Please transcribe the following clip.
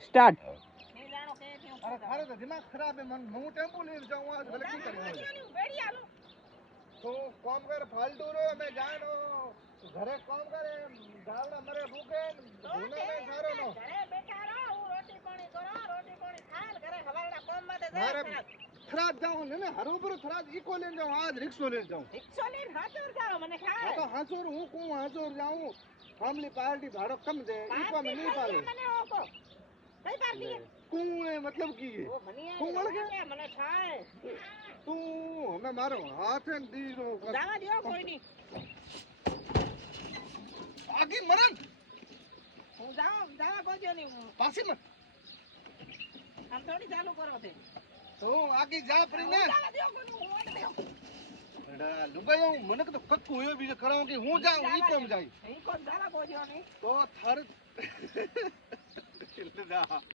Start. अरे थारे तो दिमाग खराब है मन मैं टेम्पो लेने जाऊं आज भले की करूं तो काम कर फालतू रो मैं जानो घरे काम करे गावड़ा मरे भूखे धूना में सारो नो ઘરે બેઠા રહો હું રોટી પાણી ખાલ ઘરે હવારના કામ માં તો अरे જાય खराब जाऊं ने हरो पर खराब इको लेने जाऊं आज रिक्शा लेने जाऊं રિક્ષો લઈને હાચર જાઓ મને हाँ ખાય तो हाजर हूं को हाजर जाऊं फैमिली पार्टी भाड़ो कम दे इको में नहीं पाले મને ઓકો કઈ પાર્ટી कौन मतलब की है ઓ ભનિયા તું વળ કે? મને ખાય तू हमें मारो हाथ है दी रो જાવા દો કોઈ ની आगे मरन હું જાવા કોજો ની पासी मत આમ થોડી ચાલુ કરો છે तो आगे जा पड़ी ने જાવા દો કોઈ હું ઓટ દે अरे लुगायो मन तो कक्कू होयो बीजे कराऊं कि हूं जाऊं ई कोम जाई ઈ કોણ જાવા કોજો ની तो थर